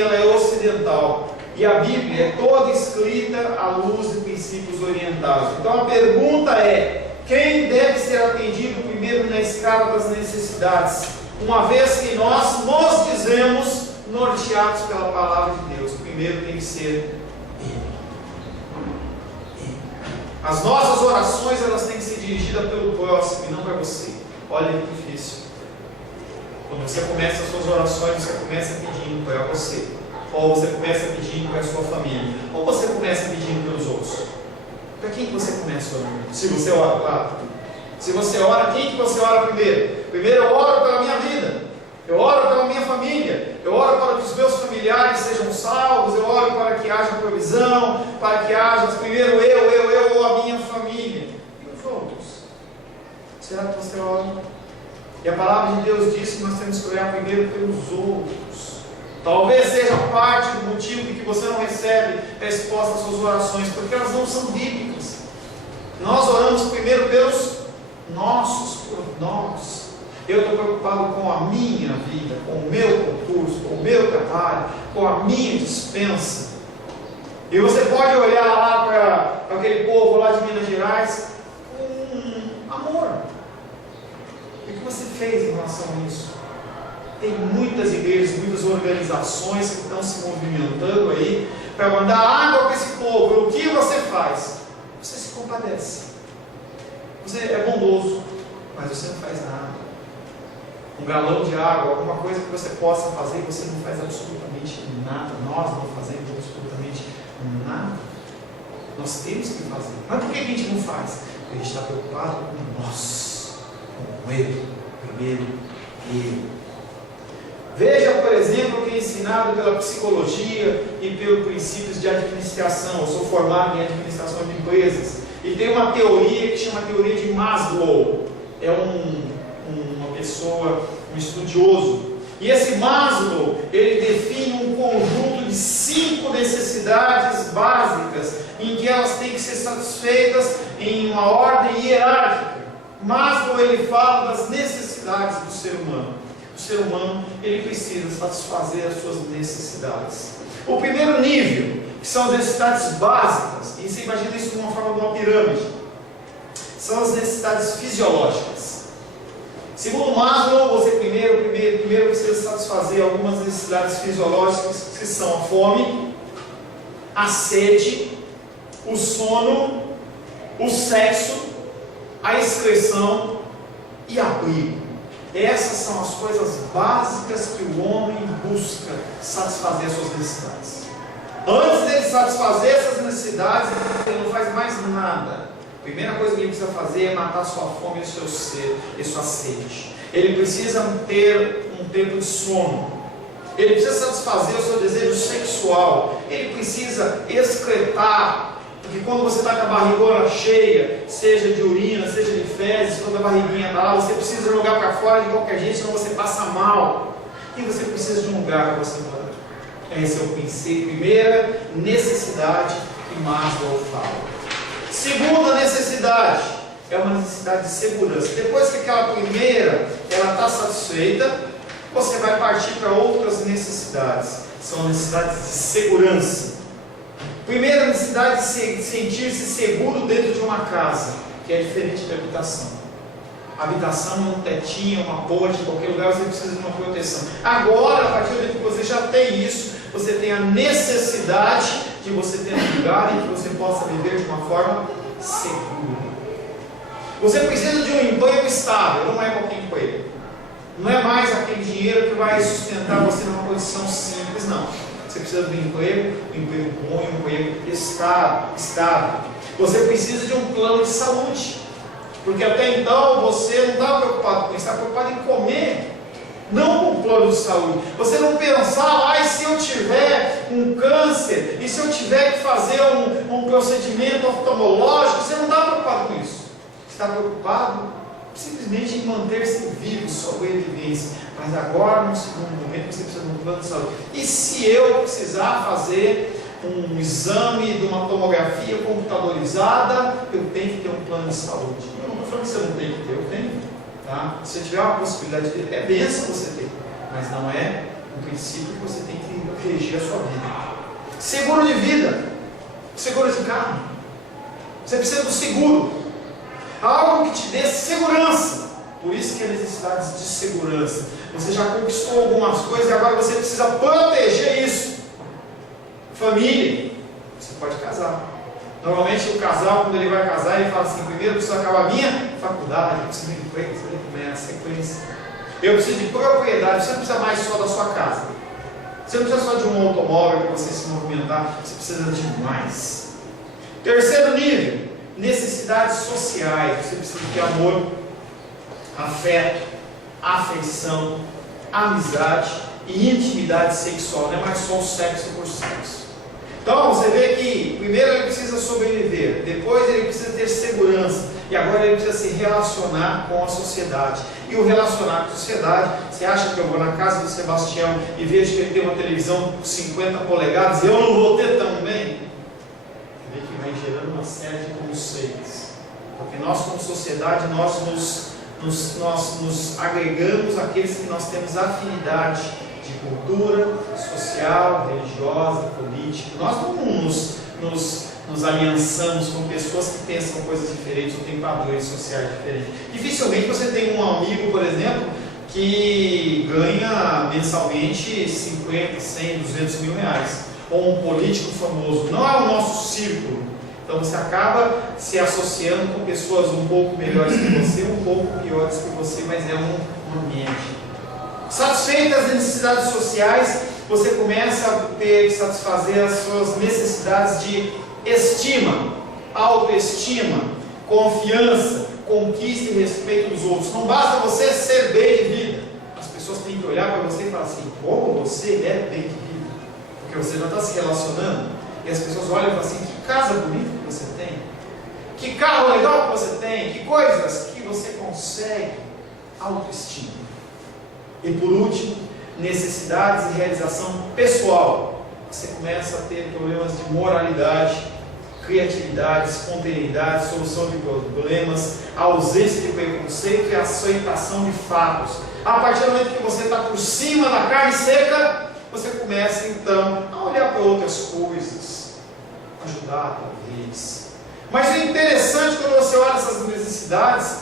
ela é ocidental. E a Bíblia é toda escrita à luz de princípios orientais. Então a pergunta é: quem deve ser atendido primeiro na escala das necessidades? Uma vez que nós nos dizemos norteados pela palavra de Deus, primeiro tem que ser Ele. As nossas orações, elas têm que ser dirigidas pelo próximo e não para você. Olha que difícil. Quando você começa as suas orações, você começa pedindo para você, ou você começa pedindo para a sua família, ou você começa pedindo pelos outros. Para quem que você começa orando? Se você ora, claro. Se você ora, quem que você ora primeiro? Primeiro eu oro pela minha vida, eu oro pela minha família, eu oro para que os meus familiares sejam salvos, eu oro para que haja provisão, para que haja primeiro eu ou a minha família. E os outros? Será que você ora? E a palavra de Deus diz que nós temos que orar primeiro pelos outros. Talvez seja parte do motivo de que você não recebe resposta às suas orações, porque elas não são bíblicas. Nós oramos primeiro pelos nossos, por nós. Eu estou preocupado com a minha vida, com o meu concurso, com o meu trabalho, com a minha dispensa. E você pode olhar lá para aquele povo lá de Minas Gerais com amor. O que você fez em relação a isso? Tem muitas igrejas, muitas organizações que estão se movimentando aí para mandar água para esse povo. E o que você faz? Você se compadece. Você é bondoso, mas você não faz nada. Um galão de água, alguma coisa que você possa fazer, você não faz absolutamente nada. Nós não fazemos absolutamente nada. Nós temos que fazer. Mas por que a gente não faz? Porque a gente está preocupado com nós, com ele, primeiro eu. Veja, por exemplo, o que é ensinado pela psicologia e pelos princípios de administração. Eu sou formado em administração de empresas e tem uma teoria que chama teoria de Maslow. É uma pessoa, um estudioso. E esse Maslow, ele define um conjunto de 5 necessidades básicas em que elas têm que ser satisfeitas em uma ordem hierárquica. Maslow, ele fala das necessidades do ser humano. O ser humano, ele precisa satisfazer as suas necessidades. O primeiro nível, que são as necessidades básicas, e você imagina isso de uma forma de uma pirâmide, são as necessidades fisiológicas. Segundo Maslow, você primeiro precisa satisfazer algumas necessidades fisiológicas, que são a fome, a sede, o sono, o sexo, a excreção e abrigo. Essas são as coisas básicas que o homem busca satisfazer as suas necessidades. Antes dele satisfazer essas necessidades, ele não faz mais nada. A primeira coisa que ele precisa fazer é matar sua fome e seu ser, e sua sede. Ele precisa ter um tempo de sono. Ele precisa satisfazer o seu desejo sexual. Ele precisa excretar. Porque quando você está com a barrigona cheia, seja de urina, seja de fezes, quando a barriguinha está lá, você precisa jogar para fora de qualquer jeito, senão você passa mal. E você precisa de um lugar para você morar. Esse é o princípio, primeira necessidade que Maslow fala. Segunda necessidade é uma necessidade de segurança. Depois que aquela primeira ela está satisfeita, você vai partir para outras necessidades. São necessidades de segurança. Primeira necessidade de sentir-se seguro dentro de uma casa, que é diferente da habitação. A habitação é um tetinho, uma ponte, em qualquer lugar você precisa de uma proteção. Agora, a partir do momento que você já tem isso, você tem a necessidade de você ter um lugar em que você possa viver de uma forma segura. Você precisa de um emprego estável, não é qualquer emprego. Não é mais aquele dinheiro que vai sustentar você numa posição simples, não. Você precisa de um emprego bom e um emprego estável. Você precisa de um plano de saúde. Porque até então você não está preocupado com isso, está preocupado em comer, não com o plano de saúde. Você não pensar, e se eu tiver um câncer, e se eu tiver que fazer um procedimento oftalmológico, você não está preocupado com isso. Você está preocupado simplesmente em manter-se vivo, sobrevivência. Mas agora, no segundo momento, você precisa de um plano de saúde. E se eu precisar fazer um exame de uma tomografia computadorizada, eu tenho que ter um plano de saúde. Eu não estou falando que você não tem que ter, eu tenho. Tá? Se você tiver uma possibilidade de ter, é bênção você ter. Mas não é um princípio que você tem que reger a sua vida. Seguro de vida. Seguro de carro. Você precisa do seguro. Algo que te dê segurança. Por isso que há necessidades de segurança. Você já conquistou algumas coisas e agora você precisa proteger isso. Família. Você pode casar. Normalmente o casal, quando ele vai casar, ele fala assim: primeiro eu preciso acabar a minha faculdade, eu preciso de emprego, você começa a sequência. Eu preciso de propriedade. Você não precisa mais só da sua casa. Você não precisa só de um automóvel para você se movimentar. Você precisa de mais. Terceiro nível. necessidades sociais. Você precisa ter amor, afeto, afeição, amizade e intimidade sexual. Não é mais só o sexo por sexo. Então você vê que primeiro ele precisa sobreviver, depois ele precisa ter segurança, e agora ele precisa se relacionar com a sociedade. E o relacionar com a sociedade, você acha que eu vou na casa do Sebastião e vejo que ele tem uma televisão com 50 polegadas e eu não vou ter também? Você vê que vai gerando uma série de conceitos. Porque nós como sociedade, nós nos agregamos àqueles que nós temos afinidade de cultura, social, religiosa, política. Nós não nos aliançamos com pessoas que pensam coisas diferentes ou têm padrões sociais diferentes. Dificilmente você tem um amigo, por exemplo, que ganha mensalmente 50, 100, 200 mil reais, ou um político famoso. Não é o nosso círculo. Então você acaba se associando com pessoas um pouco melhores que você, um pouco piores que você, mas é um ambiente. Satisfeitas as necessidades sociais, você começa a ter que satisfazer as suas necessidades de estima, autoestima, confiança, conquista e respeito dos outros. Não basta você ser bem de vida. As pessoas têm que olhar para você e falar assim: como você é bem de vida? Porque você já está se relacionando. E as pessoas olham e falam assim: que casa bonita que você tem, que carro legal que você tem, que coisas que você consegue. Autoestima. E por último, necessidades e realização pessoal. Você começa a ter problemas de moralidade, criatividade, espontaneidade, solução de problemas, ausência de preconceito e aceitação de fatos. A partir do momento que você está por cima da carne seca, você começa então a olhar para outras coisas, ajudar talvez. Mas o interessante quando você olha essas necessidades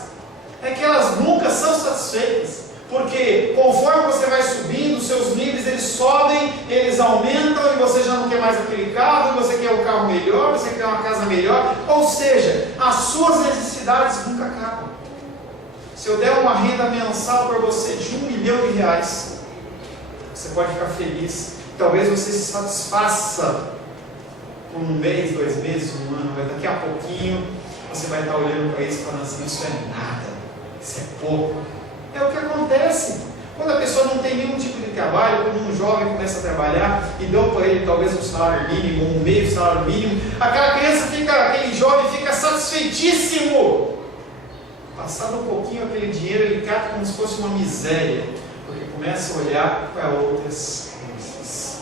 é que elas nunca são satisfeitas. Porque conforme você vai subindo, os seus níveis eles sobem, eles aumentam, e você já não quer mais aquele carro, e você quer um carro melhor, você quer uma casa melhor. Ou seja, as suas necessidades nunca acabam. Se eu der uma renda mensal para você de R$1 milhão, você pode ficar feliz. Talvez você se satisfaça por um mês, 2 meses, um ano, mas daqui a pouquinho você vai estar olhando para isso e falando assim: isso é nada, isso é pouco. É o que acontece quando a pessoa não tem nenhum tipo de trabalho. Quando um jovem começa a trabalhar e dão para ele talvez um salário mínimo, um meio salário mínimo, aquele jovem fica satisfeitíssimo. Passado um pouquinho aquele dinheiro, ele trata como se fosse uma miséria, porque começa a olhar para outras coisas.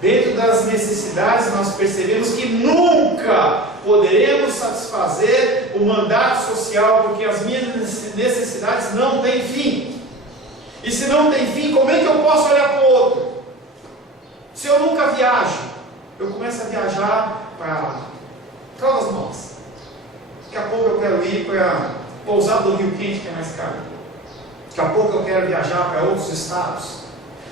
Dentro das necessidades nós percebemos que nunca poderemos satisfazer o mandato social, porque as minhas necessidades não têm fim. E se não tem fim, como é que eu posso olhar para o outro? Se eu nunca viajo, eu começo a viajar para Caldas Novas. Daqui a pouco eu quero ir para Pousada do Rio Quente, que é mais caro. Daqui a pouco eu quero viajar para outros estados.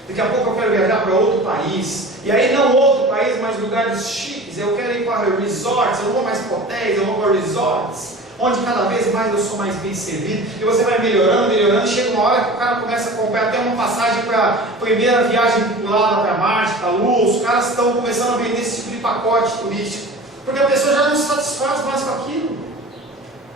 Daqui a pouco eu quero viajar para outro país. E aí não outro país, mas lugares chiques. Eu quero ir para resorts. Eu não vou mais para hotéis, eu vou para resorts, onde cada vez mais eu sou mais bem servido. E você vai melhorando. E chega uma hora que o cara começa a comprar até uma passagem para a primeira viagem lá para Marte, para a Lua. Os caras estão começando a vender esse tipo de pacote turístico, porque a pessoa já não se satisfaz mais com aquilo.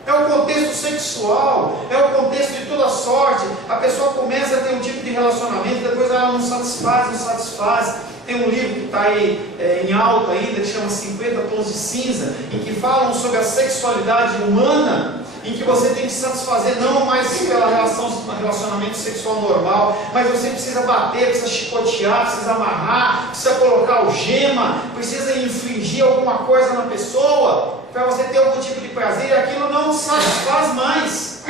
É o contexto sexual, é o contexto de toda sorte. A pessoa começa a ter um tipo de relacionamento, depois ela não satisfaz. Tem um livro que está aí em alta ainda, que chama 50 Tons de Cinza, em que falam sobre a sexualidade humana, em que você tem que se satisfazer não mais pela relacionamento sexual normal, mas você precisa bater, precisa chicotear, precisa amarrar, precisa colocar algema, precisa infligir alguma coisa na pessoa, para você ter algum tipo de prazer, e aquilo não te satisfaz mais.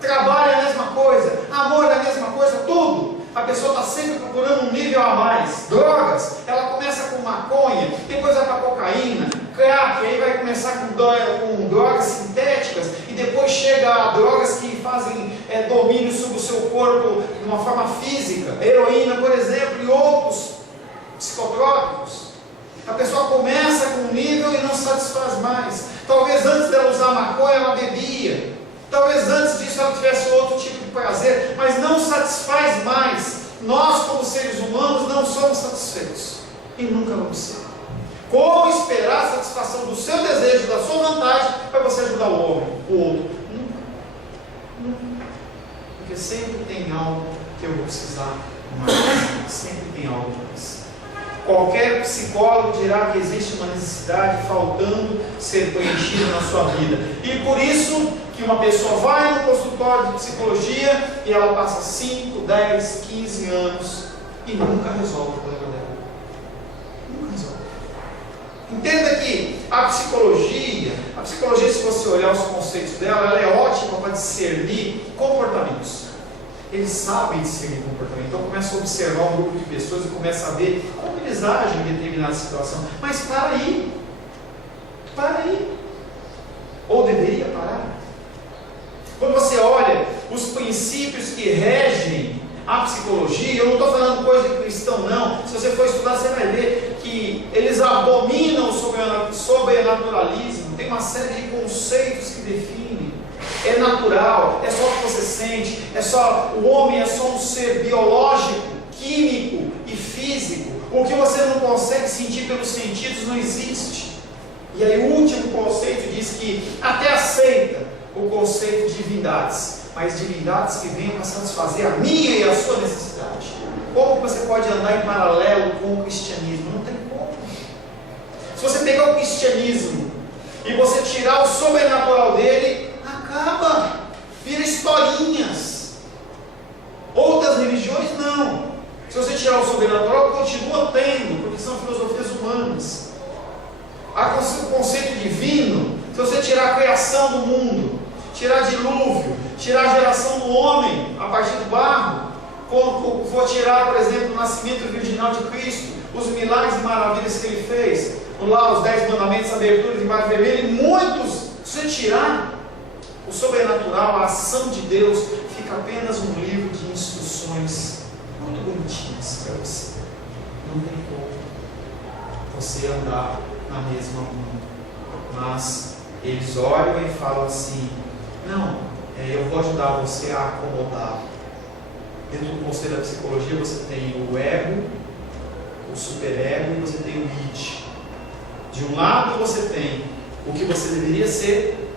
Trabalho é a mesma coisa, amor é a mesma coisa, tudo. A pessoa está sempre procurando um nível a mais. Drogas, ela começa com maconha, depois vai para cocaína, crack, aí vai começar com drogas sintéticas, e depois chega a drogas que fazem domínio sobre o seu corpo de uma forma física, heroína, por exemplo, e outros psicotrópicos. A pessoa começa com um nível e não se satisfaz mais. Talvez antes dela usar maconha, ela bebia. Talvez antes disso ela tivesse outro tipo de prazer, mas não satisfaz mais. Nós, como seres humanos, não somos satisfeitos e nunca vamos ser. Como esperar a satisfação do seu desejo, da sua vontade, para você ajudar o outro. Nunca. Porque sempre tem algo que eu vou precisar mais. Sempre tem algo mais. Qualquer psicólogo dirá que existe uma necessidade faltando ser preenchida na sua vida. E por isso que uma pessoa vai no consultório de psicologia e ela passa 5, 10, 15 anos e nunca resolve o problema dela. Nunca resolve. Entenda que a psicologia, se você olhar os conceitos dela, ela é ótima para discernir comportamentos. Eles sabem discernir comportamento. Então começa a observar um grupo de pessoas e começa a ver como eles agem em determinada situação. Mas para aí. Ou deveria parar. Quando você olha os princípios que regem a psicologia, eu não estou falando coisa de cristão não. Se você for estudar, você vai ver que eles abominam o sobrenaturalismo. Tem uma série de conceitos que definem. É natural, é só o que você sente, o homem é só um ser biológico, químico e físico. O que você não consegue sentir pelos sentidos não existe. E aí o último conceito diz que até aceita o conceito de divindades, mas divindades que venham para satisfazer a minha e a sua necessidade. Como você pode andar em paralelo com o cristianismo? Não tem como. Se você pegar o cristianismo e você tirar o sobrenatural dele, acaba, vira historinhas. Outras religiões não. Se você tirar o sobrenatural, continua tendo, porque são filosofias humanas. O conceito divino, se você tirar a criação do mundo, tirar dilúvio, tirar a geração do homem a partir do barro, vou tirar, por exemplo, o nascimento virginal de Cristo, os milagres e maravilhas que ele fez, lá os 10 mandamentos, a abertura de mar vermelho, e muitos, se você tirar o sobrenatural, a ação de Deus, fica apenas um livro de instruções muito bonitinhas para você. Não tem como você andar na mesma mão. Mas eles olham e falam assim: não, eu vou ajudar você a acomodar. Dentro do conceito da psicologia você tem o ego, o superego e você tem o id. De um lado você tem o que você deveria ser,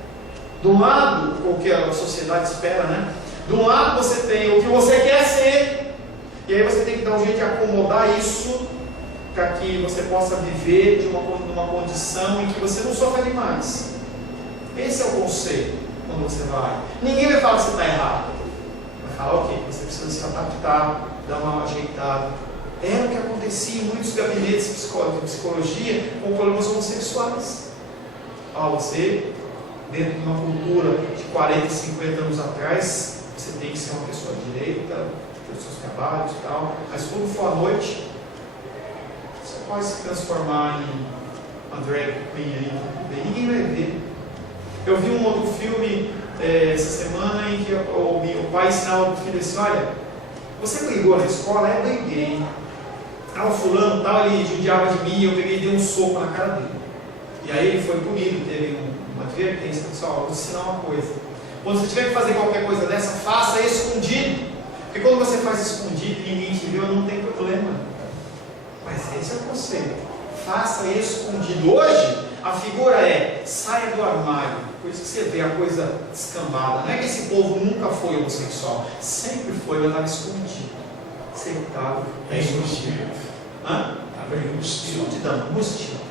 do lado, o que a sociedade espera, né? De um lado você tem o que você quer ser, e aí você tem que dar um jeito de acomodar isso para que você possa viver de uma condição em que você não sofra demais. Esse é o conceito quando você vai. Ninguém vai falar que você está errado. Vai falar, ok, você precisa se adaptar, dar uma ajeitada. Era o que acontecia em muitos gabinetes de psicologia com problemas homossexuais. Você, dentro de uma cultura de 40, 50 anos atrás, você tem que ser uma pessoa de direita, ter os seus trabalhos e tal, mas quando for à noite, você pode se transformar em André Queen aí, ninguém vai ver. Eu vi um outro filme essa semana em que o pai ensinava para o filho assim: olha, você brigou na escola? Briguei. O fulano tal, ele judiava de mim, eu peguei e dei um soco na cara dele. E aí ele foi punido, teve uma advertência. Pessoal, vou te ensinar uma coisa: quando você tiver que fazer qualquer coisa dessa, faça escondido. Porque quando você faz escondido e ninguém te viu, não tem problema. Mas esse é o conceito: faça escondido. Hoje a figura é: saia do armário. Por isso que você vê a coisa descambada. Não é que esse povo nunca foi homossexual, sempre foi, mas estava escondido, sentado, escondido. Estava enrustido.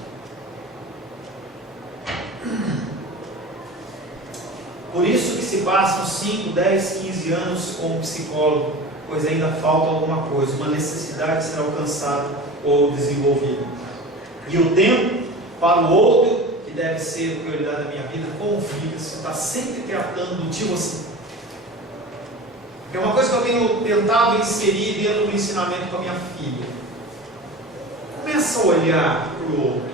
Por isso que se passam 5, 10, 15 anos com um psicólogo, pois ainda falta alguma coisa, uma necessidade de ser alcançada ou desenvolvida. E o tempo para o outro, que deve ser a prioridade da minha vida, confia-se, está sempre tratando de você. É uma coisa que eu tenho tentado inserir dentro do ensinamento com a minha filha. Começa a olhar para o outro.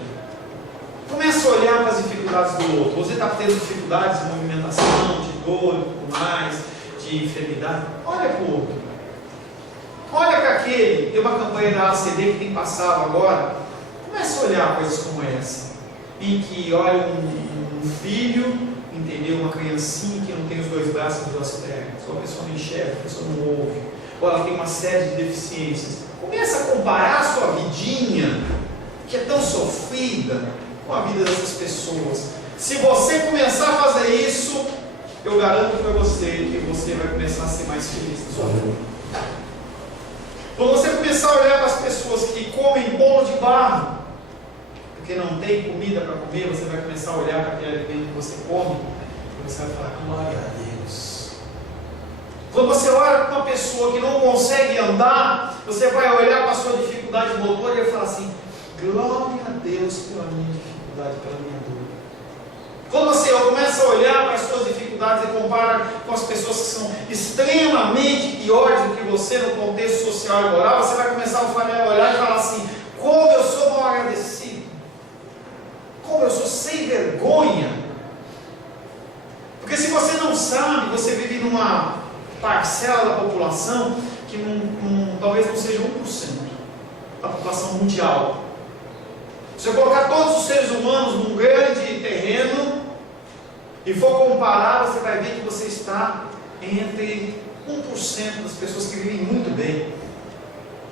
Começa a olhar para as dificuldades do outro. Você está tendo dificuldades de movimentação, de dor e tudo mais, de enfermidade. Olha para o outro. Olha para aquele. Tem uma campanha da ACD que tem passado agora. Começa a olhar coisas como essa. Em que olha um filho, entendeu? Uma criancinha que não tem os 2 braços e 2 pernas. Ou a pessoa não enxerga, a pessoa não ouve. Ou ela tem uma série de deficiências. Começa a comparar a sua vidinha, que é tão sofrida, com a vida dessas pessoas. Se você começar a fazer isso, eu garanto para você que você vai começar a ser mais feliz na sua vida. Quando você começar a olhar para as pessoas que comem bolo de barro, porque não tem comida para comer, você vai começar a olhar para aquele alimento que você come, e você vai falar, glória a Deus. Quando você olha para uma pessoa que não consegue andar, você vai olhar para a sua dificuldade motora e vai falar assim, glória a Deus pela minha dificuldade, pela minha dor. Quando você começa a olhar para as suas dificuldades e compara com as pessoas que são extremamente piores do que você no contexto social e moral, você vai começar a olhar e falar assim, como eu sou mal agradecido, como eu sou sem vergonha. Porque se você não sabe, você vive numa parcela da população que talvez não seja 1% da população mundial. Se eu colocar todos os seres humanos num grande terreno e for comparar, você vai ver que você está entre 1% das pessoas que vivem muito bem,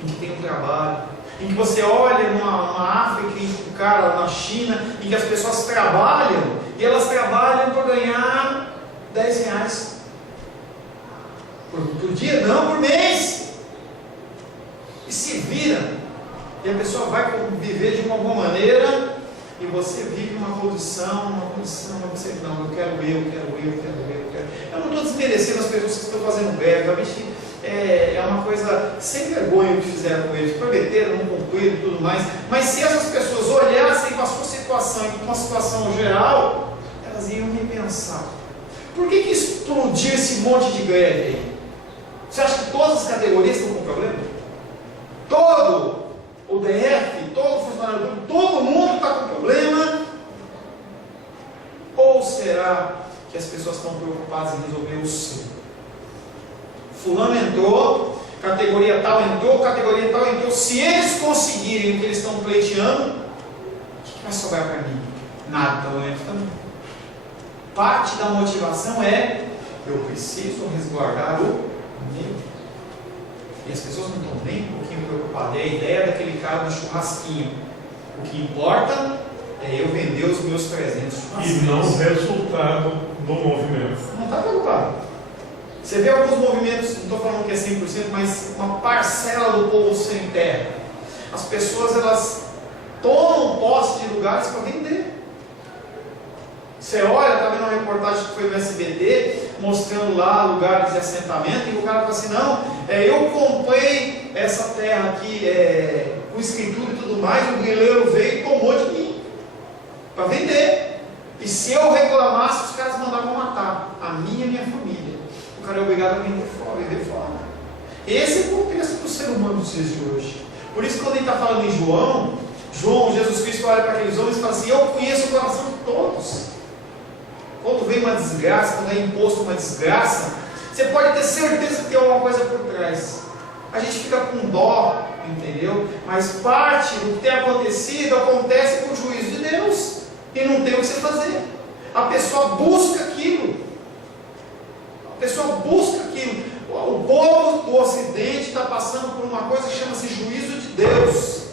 em que tem um trabalho, em que você olha numa África, em um cara na China, em que as pessoas trabalham, e elas trabalham para ganhar R$10 por dia, não, por mês, e se vira. E a pessoa vai viver de uma boa maneira, e você vive uma condição, você não, eu quero. Eu não estou desmerecendo as pessoas que estão fazendo greve, realmente é uma coisa sem vergonha o que fizeram com eles, prometeram, não cumpriram e tudo mais, mas se essas pessoas olhassem para a sua situação e para uma situação geral, elas iam repensar. Por que explodiu esse monte de greve aí? Você acha que todas as categorias estão com problema? Todo o DF, todo o funcionário público, todo mundo está com problema? Ou será que as pessoas estão preocupadas em resolver o seu? Fulano entrou, categoria tal entrou, categoria tal entrou. Se eles conseguirem o que eles estão pleiteando, o que vai sobrar para mim? Nada, então eu entro também. Parte da motivação é, eu preciso resguardar o meu. E as pessoas não estão nem um pouquinho preocupadas. É a ideia daquele cara no churrasquinho. O que importa é eu vender os meus 300 churrasquinhos. E não o resultado do movimento. Não está preocupado. Você vê alguns movimentos, não estou falando que é 100%, mas uma parcela do povo sem terra. As pessoas, elas tomam posse de lugares para vender. Você olha, está vendo uma reportagem que foi no SBT, mostrando lá lugares de assentamento, e o cara fala assim, não, eu comprei essa terra aqui, com escritura e tudo mais, o grileiro veio e tomou de mim, para vender. E se eu reclamasse, os caras mandavam matar a minha e a minha família. O cara é obrigado a vender fora. Esse é o contexto do ser humano dos dias de hoje. Por isso, quando ele está falando em João, Jesus Cristo olha para aqueles homens e fala assim, eu conheço o coração de todos. Quando vem uma desgraça, quando é imposto uma desgraça, você pode ter certeza que tem alguma coisa por trás. A gente fica com dó, entendeu? Mas parte do que tem acontecido acontece por juízo de Deus. E não tem o que você fazer. A pessoa busca aquilo. O povo do Ocidente está passando por uma coisa que chama-se juízo de Deus.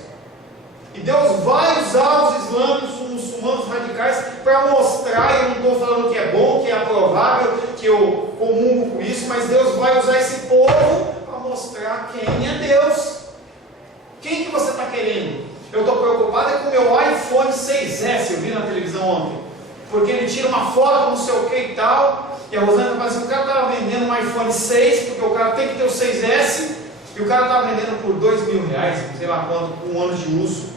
E Deus vai usar os islâmicos, os muçulmanos radicais, para mostrar, eu não estou falando que é bom, que é aprovável, que eu comungo com isso, mas Deus vai usar esse povo para mostrar quem é Deus. Quem que você está querendo? Eu estou preocupado com o meu iPhone 6S, eu vi na televisão ontem, porque ele tira uma foto, não sei o que e tal, e a Rosana fala assim, o cara estava vendendo um iPhone 6, porque o cara tem que ter o 6S, e o cara estava vendendo por R$2.000, sei lá quanto, por um ano de uso.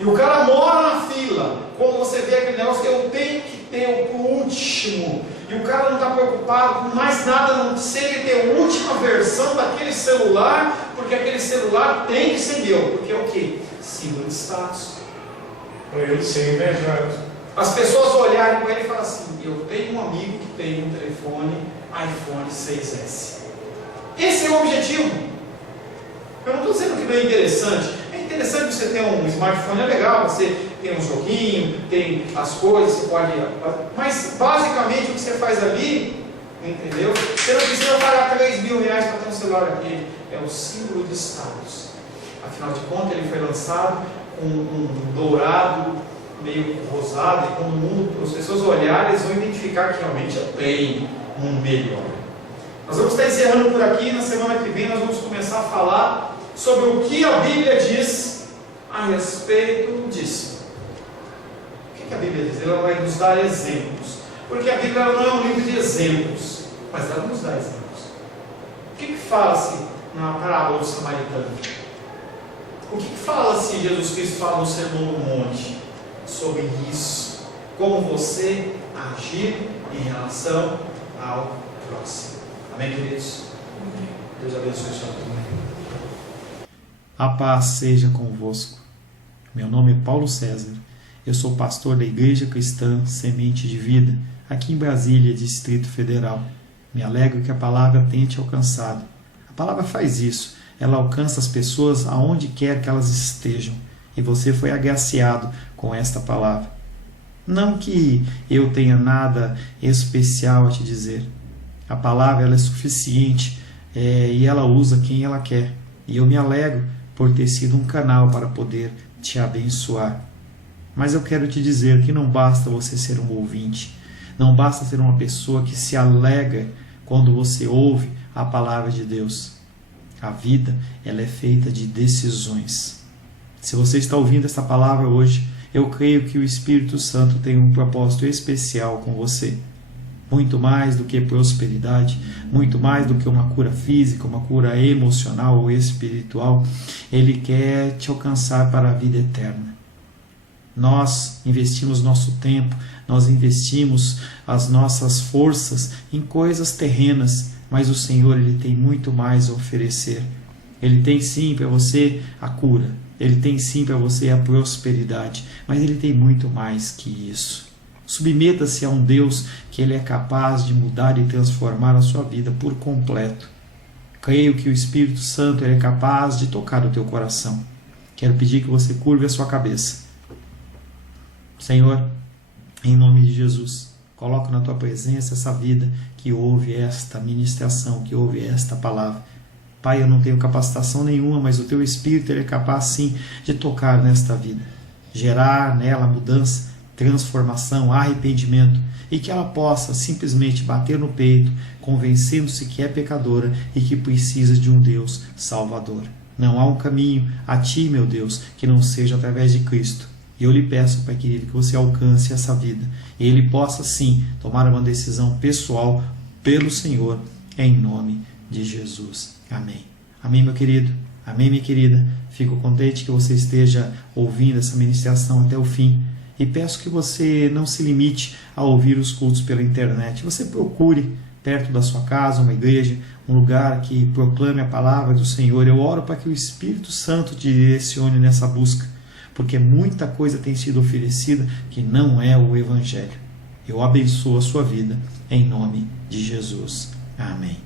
E o cara mora na fila. Quando você vê aquele negócio, eu tenho que ter o último. E o cara não está preocupado com mais nada, a não ser ele ter a última versão daquele celular, porque aquele celular tem que ser meu. Porque é o quê? Símbolo de status. Para ele ser invejado. As pessoas olharem para ele e falam assim, eu tenho um amigo que tem um telefone iPhone 6S. Esse é o objetivo. Eu não estou dizendo que não é interessante. É interessante você ter um smartphone, é legal, você tem um joguinho, tem as coisas, você pode... Mas basicamente o que você faz ali, entendeu? Você não precisa pagar R$3.000 para ter um celular aqui. É o símbolo de status. Afinal de contas, ele foi lançado com um dourado meio rosado, e quando as pessoas olharem, eles vão identificar que realmente eu tenho um melhor. Nós vamos estar encerrando por aqui. Na semana que vem nós vamos começar a falar sobre o que a Bíblia diz a respeito disso. O que a Bíblia diz? Ela vai nos dar exemplos, porque a Bíblia não é um livro de exemplos, mas ela nos dá exemplos. O que fala-se na parábola do samaritano? O que fala-se Jesus Cristo fala no Sermão do Monte sobre isso? Como você agir em relação ao próximo. Amém, queridos? Amém. Deus abençoe a sua vida. A paz seja convosco. Meu nome é Paulo César. Eu sou pastor da Igreja Cristã Semente de Vida, aqui em Brasília, Distrito Federal. Me alegro que a palavra tenha te alcançado. A palavra faz isso. Ela alcança as pessoas aonde quer que elas estejam. E você foi agraciado com esta palavra. Não que eu tenha nada especial a te dizer. A palavra ela é suficiente e ela usa quem ela quer. E eu me alegro por ter sido um canal para poder te abençoar. Mas eu quero te dizer que não basta você ser um ouvinte. Não basta ser uma pessoa que se alegra quando você ouve a palavra de Deus. A vida ela é feita de decisões. Se você está ouvindo essa palavra hoje, eu creio que o Espírito Santo tem um propósito especial com você. Muito mais do que prosperidade, muito mais do que uma cura física, uma cura emocional ou espiritual, Ele quer te alcançar para a vida eterna. Nós investimos nosso tempo, nós investimos as nossas forças em coisas terrenas, mas o Senhor Ele tem muito mais a oferecer. Ele tem sim para você a cura, Ele tem sim para você a prosperidade, mas Ele tem muito mais que isso. Submeta-se a um Deus que Ele é capaz de mudar e transformar a sua vida por completo. Creio que o Espírito Santo Ele é capaz de tocar o teu coração. Quero pedir que você curve a sua cabeça. Senhor, em nome de Jesus, coloco na tua presença essa vida que ouve esta ministração, que ouve esta palavra. Pai, eu não tenho capacitação nenhuma, mas o teu Espírito Ele é capaz sim de tocar nesta vida, gerar nela mudança, transformação, arrependimento, e que ela possa simplesmente bater no peito, convencendo-se que é pecadora e que precisa de um Deus salvador. Não há um caminho a ti, meu Deus, que não seja através de Cristo. E eu lhe peço, Pai querido, que você alcance essa vida e ele possa sim tomar uma decisão pessoal pelo Senhor, em nome de Jesus. Amém. Amém, meu querido. Amém, minha querida. Fico contente que você esteja ouvindo essa ministração até o fim. E peço que você não se limite a ouvir os cultos pela internet. Você procure perto da sua casa uma igreja, um lugar que proclame a palavra do Senhor. Eu oro para que o Espírito Santo te direcione nessa busca, porque muita coisa tem sido oferecida que não é o Evangelho. Eu abençoo a sua vida em nome de Jesus. Amém.